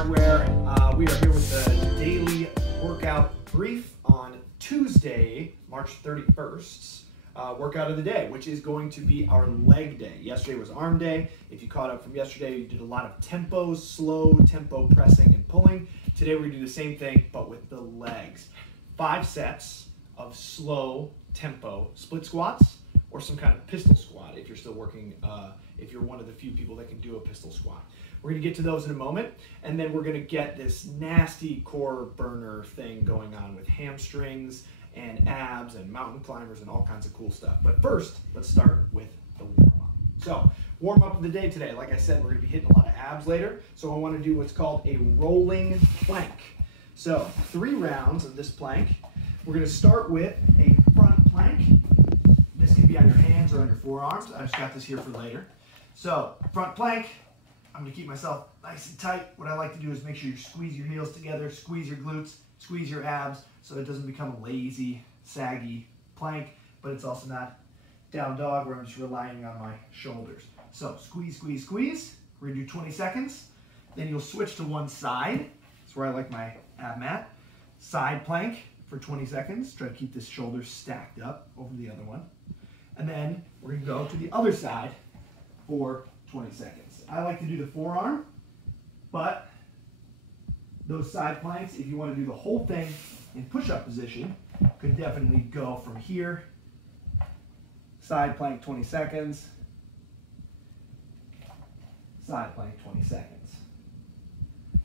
Hardware. We are here with the daily workout brief on Tuesday, March 31st. Workout of the day, which is going to be our leg day. Yesterday was arm day. If you caught up from yesterday, you did a lot of tempo, slow tempo pressing and pulling. Today we're going to do the same thing, but with the legs. 5 sets of slow tempo split squats or some kind of pistol squat if you're still working, if you're one of the few people that can do a pistol squat. We're going to get to those in a moment, and then we're going to get this nasty core burner thing going on with hamstrings and abs and mountain climbers and all kinds of cool stuff. But first, let's start with the warm-up. So, warm-up of the day today. Like I said, we're going to be hitting a lot of abs later, so I want to do what's called a rolling plank. So, 3 rounds of this plank. We're going to start with a front plank. This can be on your hands or on your forearms. I just got this here for later. So, front plank. I'm going to keep myself nice and tight. What I like to do is make sure you squeeze your heels together, squeeze your glutes, squeeze your abs, so it doesn't become a lazy, saggy plank, but it's also not down dog where I'm just relying on my shoulders. So squeeze, squeeze, squeeze. We're going to do 20 seconds. Then you'll switch to one side. That's where I like my ab mat. Side plank for 20 seconds. Try to keep this shoulder stacked up over the other one. And then we're going to go to the other side for 20 seconds. I like to do the forearm, but those side planks, if you want to do the whole thing in push-up position, could definitely go from here, side plank 20 seconds, side plank 20 seconds.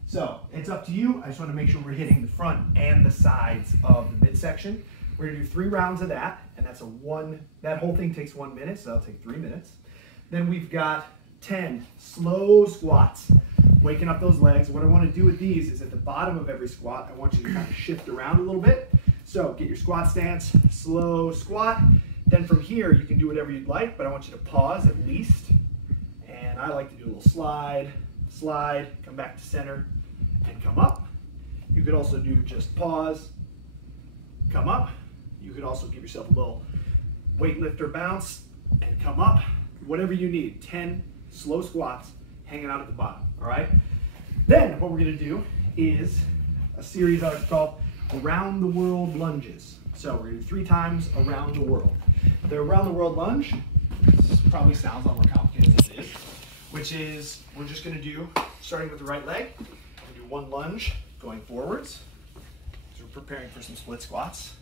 So it's up to you. I just want to make sure we're hitting the front and the sides of the midsection. We're going to do 3 rounds of that, and that's that whole thing takes 1 minute, so that'll take 3 minutes. Then we've got 10 slow squats, waking up those legs. What I want to do with these is at the bottom of every squat, I want you to kind of shift around a little bit. So get your squat stance, slow squat. Then from here, you can do whatever you'd like, but I want you to pause at least. And I like to do a little slide, slide, come back to center, and come up. You could also do just pause, come up. You could also give yourself a little weightlifter bounce and come up. Whatever you need, 10 slow squats hanging out at the bottom, all right? Then what we're gonna do is a series I like to call around the world lunges. So we're gonna do 3 times around the world. The around the world lunge, this probably sounds a lot more complicated than it is, which is we're just gonna do, starting with the right leg, we're gonna do 1 lunge going forwards. So we're preparing for some split squats.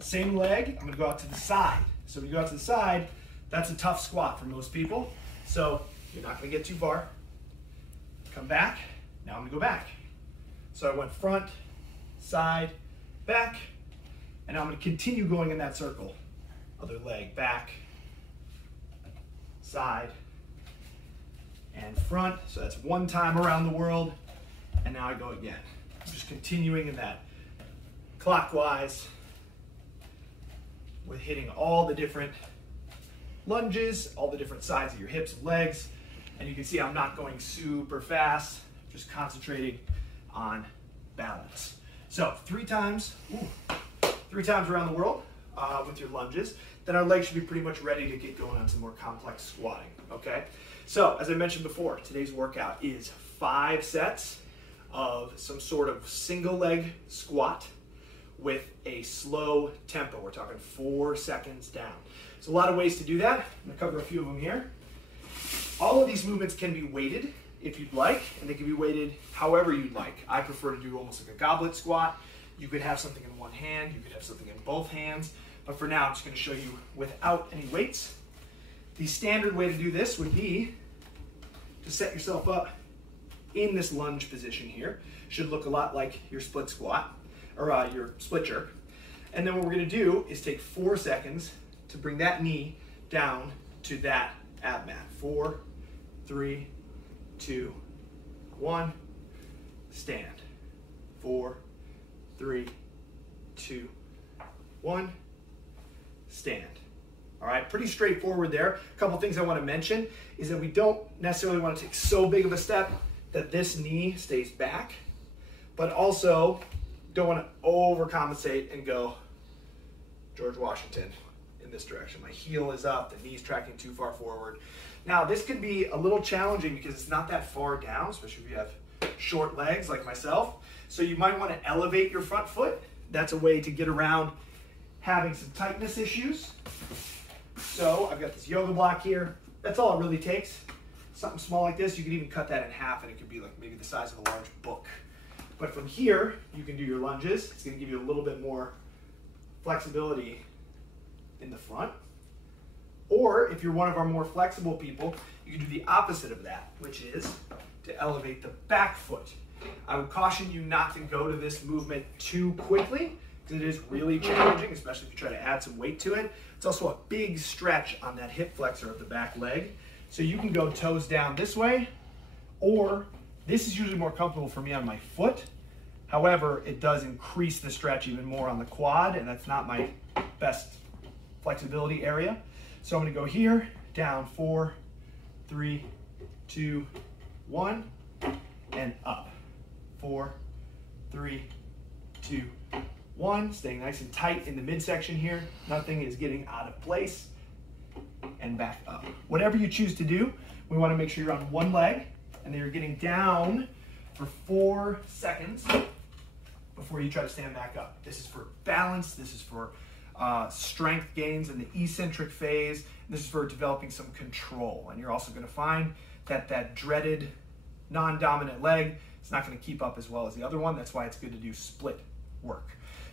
Same leg, I'm gonna go out to the side. So when you go out to the side, that's a tough squat for most people. So you're not gonna get too far. Come back, now I'm gonna go back. So I went front, side, back, and now I'm gonna continue going in that circle. Other leg, back, side, and front. So that's 1 time around the world, and now I go again. I'm just continuing in that clockwise with hitting all the different lunges, all the different sides of your hips and legs. And you can see I'm not going super fast, just concentrating on balance. So 3 times around the world with your lunges. Then our legs should be pretty much ready to get going on some more complex squatting, okay? So as I mentioned before, today's workout is 5 sets of some sort of single leg squat with a slow tempo. We're talking 4 seconds down. There's a lot of ways to do that. I'm gonna cover a few of them here. All of these movements can be weighted if you'd like, and they can be weighted however you'd like. I prefer to do almost like a goblet squat. You could have something in one hand, you could have something in both hands, but for now I'm just gonna show you without any weights. The standard way to do this would be to set yourself up in this lunge position here. Should look a lot like your split squat, or your split jerk. And then what we're gonna do is take 4 seconds to bring that knee down to that ab mat. 4, 3, 2, 1, stand. 4, 3, 2, 1, stand. All right, pretty straightforward there. A couple things I want to mention is that we don't necessarily want to take so big of a step that this knee stays back, but also don't want to overcompensate and go George Washington in this direction. My heel is up, the knee's tracking too far forward. Now, this could be a little challenging because it's not that far down, especially if you have short legs like myself. So you might want to elevate your front foot. That's a way to get around having some tightness issues. So I've got this yoga block here. That's all it really takes. Something small like this, you can even cut that in half and it could be like maybe the size of a large book. But from here, you can do your lunges. It's going to give you a little bit more flexibility in the front. Or if you're one of our more flexible people, you can do the opposite of that, which is to elevate the back foot. I would caution you not to go to this movement too quickly because it is really challenging, especially if you try to add some weight to it. It's also a big stretch on that hip flexor of the back leg. So you can go toes down this way, or this is usually more comfortable for me on my foot. However, it does increase the stretch even more on the quad, and that's not my best flexibility area. So I'm going to go here, down, 4, 3, 2, 1, and up. 4, 3, 2, 1. Staying nice and tight in the midsection here. Nothing is getting out of place. And back up. Whatever you choose to do, we want to make sure you're on one leg, and then you're getting down for 4 seconds before you try to stand back up. This is for balance. This is for strength gains in the eccentric phase. This is for developing some control. And you're also going to find that that dreaded non-dominant leg is not going to keep up as well as the other one. That's why it's good to do split work.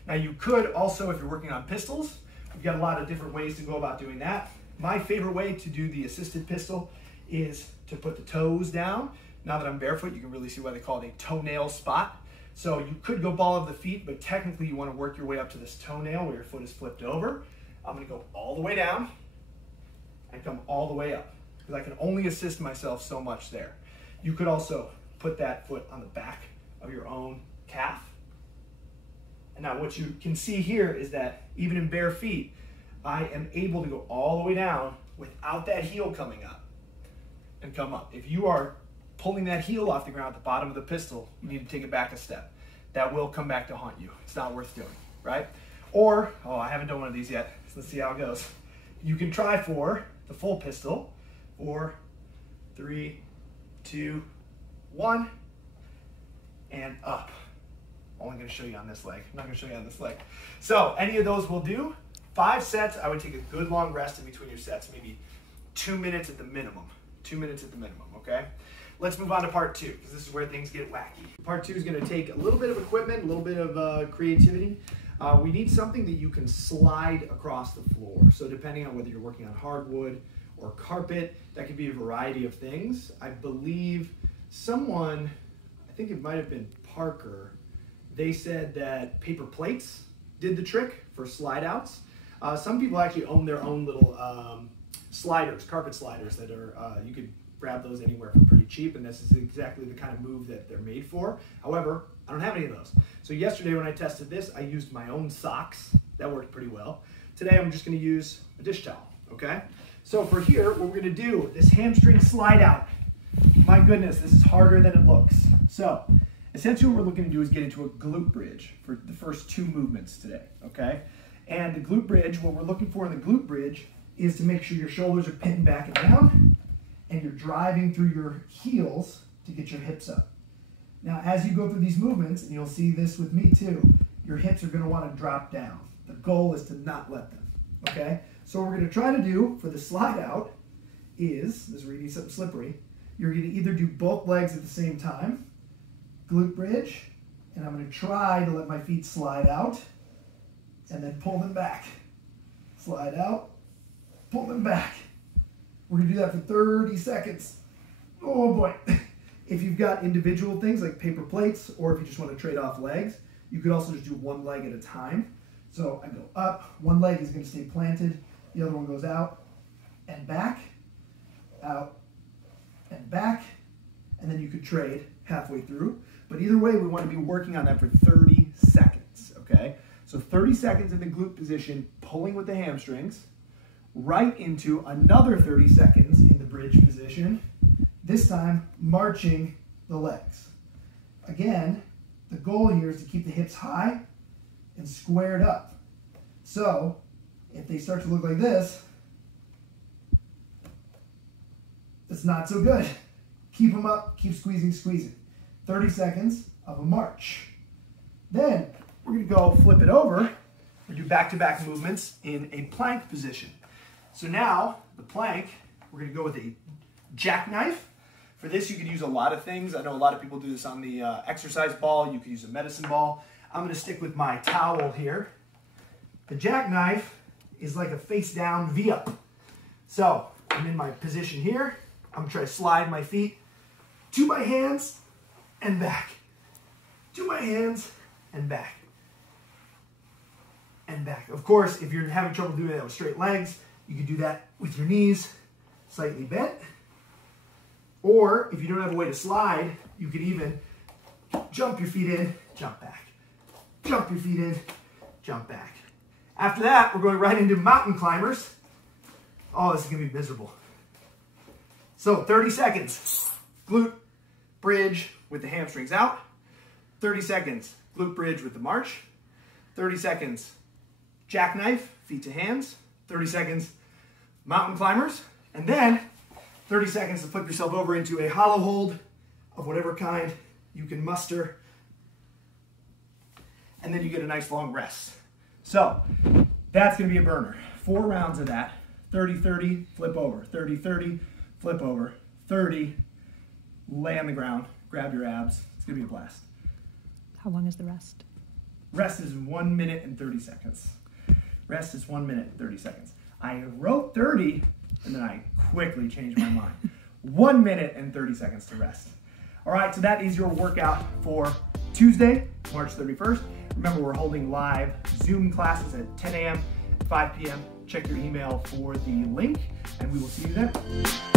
Now you could also, if you're working on pistols, we've got a lot of different ways to go about doing that. My favorite way to do the assisted pistol is to put the toes down. Now that I'm barefoot, you can really see why they call it a toenail spot. So you could go ball of the feet, but technically you want to work your way up to this toenail where your foot is flipped over. I'm going to go all the way down and come all the way up because I can only assist myself so much there. You could also put that foot on the back of your own calf. And now what you can see here is that even in bare feet, I am able to go all the way down without that heel coming up and come up. If you are pulling that heel off the ground at the bottom of the pistol, you need to take it back a step. That will come back to haunt you. It's not worth doing, right? Or, oh, I haven't done one of these yet, so let's see how it goes. You can try for the full pistol. 4, 3, 2, 1, and up. Only going to show you on this leg. I'm not going to show you on this leg. So any of those will do. 5 sets. I would take a good long rest in between your sets, maybe 2 minutes at the minimum. 2 minutes at the minimum, okay? Let's move on to part 2, because this is where things get wacky. Part 2 is going to take a little bit of equipment, a little bit of creativity. We need something that you can slide across the floor. So depending on whether you're working on hardwood or carpet, that could be a variety of things. I believe someone, I think it might have been Parker, they said that paper plates did the trick for slide outs. Some people actually own their own little sliders, carpet sliders that are, you could grab those anywhere for pretty cheap, and this is exactly the kind of move that they're made for. However, I don't have any of those. So yesterday when I tested this, I used my own socks. That worked pretty well. Today I'm just gonna use a dish towel, okay? So for here, what we're gonna do, this hamstring slide out. My goodness, this is harder than it looks. So essentially what we're looking to do is get into a glute bridge for the first 2 movements today, okay? And the glute bridge, what we're looking for in the glute bridge is to make sure your shoulders are pinned back and down, and you're driving through your heels to get your hips up. Now, as you go through these movements, and you'll see this with me too, your hips are gonna wanna drop down. The goal is to not let them, okay? So what we're gonna try to do for the slide out is, this is where you need something slippery, you're gonna either do both legs at the same time, glute bridge, and I'm gonna try to let my feet slide out, and then pull them back. Slide out, pull them back. We're gonna do that for 30 seconds. Oh boy. If you've got individual things like paper plates, or if you just want to trade off legs, you could also just do one leg at a time. So I go up, one leg is gonna stay planted, the other one goes out and back, out and back, and then you could trade halfway through. But either way, we want to be working on that for 30 seconds, okay? So 30 seconds in the glute position, pulling with the hamstrings, right into another 30 seconds in the bridge position, this time marching the legs. Again, the goal here is to keep the hips high and squared up. So if they start to look like this, it's not so good. Keep them up, keep squeezing, squeezing. 30 seconds of a march. Then we're gonna go flip it over and do back-to-back movements in a plank position. So now, the plank, we're gonna go with a jackknife. For this, you can use a lot of things. I know a lot of people do this on the exercise ball. You can use a medicine ball. I'm gonna stick with my towel here. The jackknife is like a face-down V-up. So, I'm in my position here. I'm gonna try to slide my feet to my hands and back. To my hands and back. And back. Of course, if you're having trouble doing that with straight legs, you can do that with your knees slightly bent. Or if you don't have a way to slide, you can even jump your feet in, jump back. Jump your feet in, jump back. After that, we're going right into mountain climbers. Oh, this is gonna be miserable. So 30 seconds, glute bridge with the hamstrings out. 30 seconds, glute bridge with the march. 30 seconds, jackknife, feet to hands. 30 seconds, mountain climbers. And then 30 seconds to flip yourself over into a hollow hold of whatever kind you can muster. And then you get a nice long rest. So that's gonna be a burner. 4 rounds of that. 30-30, flip over. 30-30, flip over. 30, lay on the ground, grab your abs. It's gonna be a blast. How long is the rest? Rest is 1 minute and 30 seconds. Rest is 1 minute and 30 seconds. I wrote 30, and then I quickly changed my mind. 1 minute and 30 seconds to rest. All right, so that is your workout for Tuesday, March 31st. Remember, we're holding live Zoom classes at 10 a.m., 5 p.m. Check your email for the link, and we will see you then.